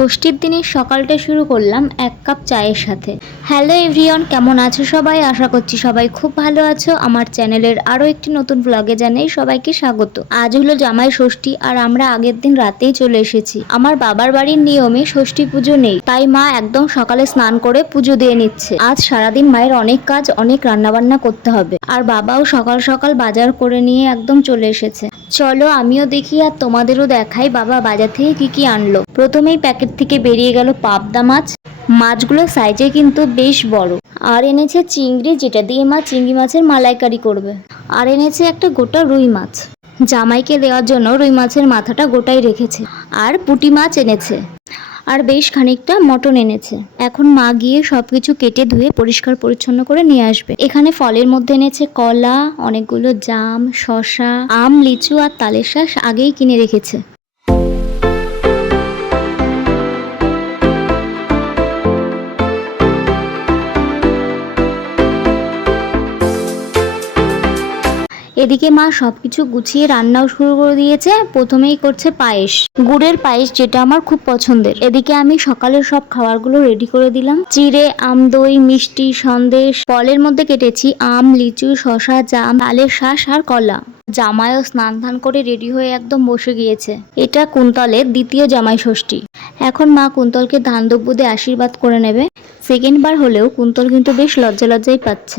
ষষ্ঠীর দিনের সকালটা শুরু করলাম এক কাপ চায়ের সাথে। হ্যালো এভরিওয়ান, কেমন আছো সবাই? আশা করছি সবাই খুব ভালো আছো। আমার চ্যানেলের আরও একটি নতুন ব্লগে জানাই সবাইকে স্বাগত। আজ হলো জামাই ষষ্ঠী আর আমরা আগের দিন রাতেই চলে এসেছি। আমার বাবার বাড়ির নিয়মে ষষ্ঠী পুজো নেই, তাই মা একদম সকালে স্নান করে পুজো দিয়ে নিচ্ছে। আজ সারাদিন মায়ের অনেক কাজ, অনেক রান্নাবান্না করতে হবে। আর বাবাও সকাল সকাল বাজার করে নিয়ে একদম চলে এসেছে। চলো আমিও দেখি আর তোমাদেরও দেখাই বাবা বাজার থেকে কি কি আনলো। প্রথমেই প্যাকেট থেকে বেরিয়ে গেল পাবদা মাছ। মাছগুলো সাইজে কিন্তু বেশ বড়। আর এনেছে চিংড়ি, যেটা দিয়ে মা চিংড়ি মাছের মালাইকারি করবে। আর এনেছে একটা গোটা রুই মাছ, জামাইকে দেওয়ার জন্য রুই মাছের মাথাটা গোটাই রেখেছে। আর পুঁটি মাছ এনেছে, আর বেশ খানিকটা মটন এনেছে। এখন মা গিয়ে সবকিছু কেটে ধুয়ে পরিষ্কার পরিচ্ছন্ন করে নিয়ে আসবে। এখানে ফলের মধ্যে এনেছে কলা, অনেকগুলো জাম, শসা, আম, লিচু আর তালের শাঁস আগেই কিনে রেখেছে। এদিকে মা সবকিছু গুছিয়ে রান্নাও শুরু করে দিয়েছে। প্রথমেই করছে পায়েস, গুড়ের পায়েস, যেটা আমার খুব পছন্দের। এদিকে আমি সকালের সব খাবারগুলো রেডি করে দিলাম। চিড়ে, আম, দই, মিষ্টি, সন্দেশ। ফলের মধ্যে কেটেছি আম, লিচু, শসা, জাম, তালের শাঁস আর কলা। জামাইও স্নান ধান করে রেডি হয়ে একদম বসে গিয়েছে। এটা কুন্তলের দ্বিতীয় জামাই ষষ্ঠী। এখন মা কুন্তলকে ধান দ্রব্য দিয়ে আশীর্বাদ করে নেবে। সেকেন্ড বার হলেও কুন্তল কিন্তু বেশ লজ্জাই পাচ্ছে।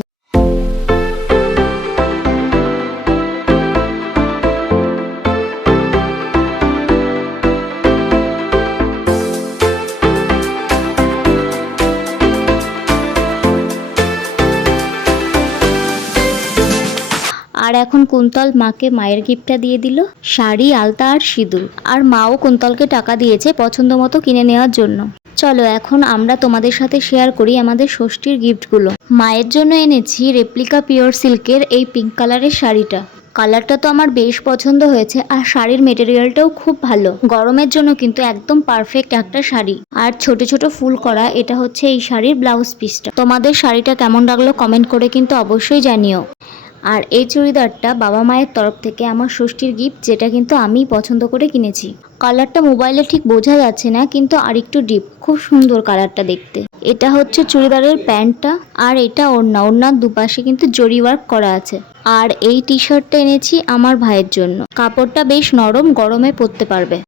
আর এখন কুন্তল মাকে মায়ের গিফটটা দিয়ে দিল, শাড়ি, আলতা আর সিঁদুর। আর মাও কুন্তলকে টাকা দিয়েছে পছন্দ মতো কিনে নেওয়ার জন্য। চলো এখন আমরা তোমাদের সাথে শেয়ার করি আমাদের ষষ্ঠীর গিফটগুলো। মায়ের জন্য এনেছি রেপ্লিকা পিওর সিল্কের এই পিঙ্ক কালারের শাড়িটা। কালারটা তো আমার বেশ পছন্দ হয়েছে, আর শাড়ির মেটেরিয়ালটাও খুব ভালো। গরমের জন্য কিন্তু একদম পারফেক্ট একটা শাড়ি। আর ছোট ছোট ফুল করা, এটা হচ্ছে এই শাড়ির ব্লাউজ পিসটা। তোমাদের শাড়িটা কেমন লাগলো কমেন্ট করে কিন্তু অবশ্যই জানিও। আর এই চুড়িদারটা বাবা মায়ের তরফ থেকে আমার ষষ্ঠীর গিফট, যেটা কিন্তু আমি পছন্দ করে কিনেছি। কালারটা মোবাইলে ঠিক বোঝা যাচ্ছে না, কিন্তু আরেকটু ডিপ, খুব সুন্দর কালারটা দেখতে। এটা হচ্ছে চুড়িদারের প্যান্টটা, আর এটা ওড়নার দুপাশে কিন্তু জরি ওয়ার্ক করা আছে। আর এই টি শার্টটা এনেছি আমার ভাইয়ের জন্য, কাপড়টা বেশ নরম, গরমে পরতে পারবে।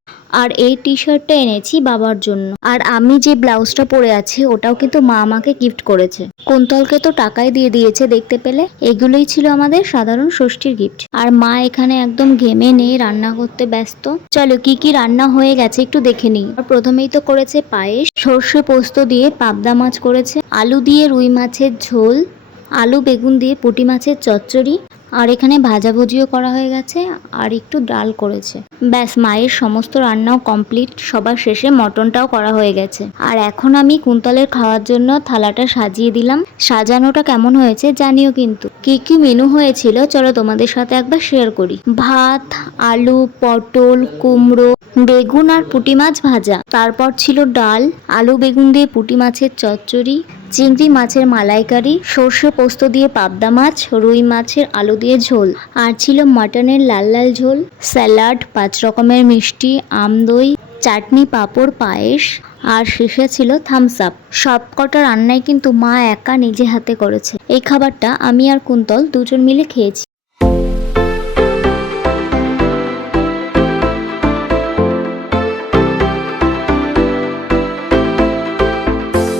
আর এই টি শার্টটা এনেছি বাবার জন্য। আর আমি যে ব্লাউজটা পরে আছি ওটাও কিন্তু মা আমাকে গিফট করেছে। কুন্তলকে তো টাকাই দিয়ে দিয়েছে দেখতে পেলে। এগুলোই ছিল আমাদের সাধারণ ষষ্ঠীর গিফট। আর মা এখানে একদম ঘেমে নিয়ে রান্না করতে ব্যস্ত। চলো কি কি রান্না হয়ে গেছে একটু দেখে নিই। প্রথমেই তো করেছে পায়েস, সর্ষে পোস্ত দিয়ে পাবদা মাছ করেছে, আলু দিয়ে রুই মাছের ঝোল, আলু বেগুন দিয়ে পুঁটি মাছের চচ্চড়ি, আর এখানে ভাজাভুজিও করা হয়ে গেছে, আর একটু ডাল করেছে। ব্যাস, মায়ের সমস্ত রান্নাও কমপ্লিট। সবার শেষে মটনটাও করা হয়ে গেছে। আর এখন আমি কুন্তলের খাওয়ার জন্য থালাটা সাজিয়ে দিলাম। সাজানোটা কেমন হয়েছে জানিও কিন্তু। কি কি মেনু হয়েছিল চলো তোমাদের সাথে একবার শেয়ার করি। ভাত, আলু, পটল, কুমড়ো, বেগুন আর পুঁটি মাছ ভাজা। তারপর ছিল ডাল, আলু বেগুন দিয়ে পুঁটি মাছের চচ্চড়ি, চিংড়ি মাছের মালাইকারি, সর্ষে পোস্ত দিয়ে পাবদা মাছ, রুই মাছের আলু দিয়ে ঝোল। আর ছিল মাটনের লাল লাল ঝোল, স্যালাড, 5 রকমের মিষ্টি, আম, দই, চাটনি, পাঁপড়, পায়েস, আর শেষে ছিল থামস আপ। সব কটা রান্নাই কিন্তু মা একা নিজে হাতে করেছে। এই খাবারটা আমি আর কুন্তল দুজন মিলে খেয়েছি।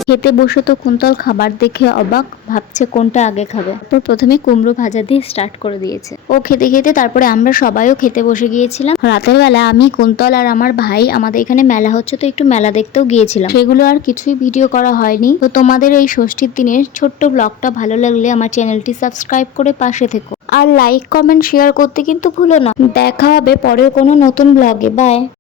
খেতে বসে তো কুন্তল খাবার দেখে অবাক, ভাবছে কোনটা আগে খাবে। তো প্রথমে কুমড়ো ভাজা দিয়ে স্টার্ট করে দিয়েছে ও খেতে খেতে। তারপরে আমরা সবাইও খেতে বসে গিয়েছিলাম। রাতের বেলা আমি, কুন্তল আর আমার ভাই, আমাদের এখানে মেলা হচ্ছে তো একটু মেলা দেখতেও গিয়েছিলাম। সেগুলো আর কিছুই ভিডিও করা হয়নি। তো তোমাদের এই ষষ্ঠীর দিনের ছোট্ট ব্লগটা ভালো লাগলে আমার চ্যানেলটি সাবস্ক্রাইব করে পাশে থেকো। আর লাইক, কমেন্ট, শেয়ার করতে কিন্তু ভুলো না। দেখা হবে পরের কোনো নতুন ব্লগে। বাই।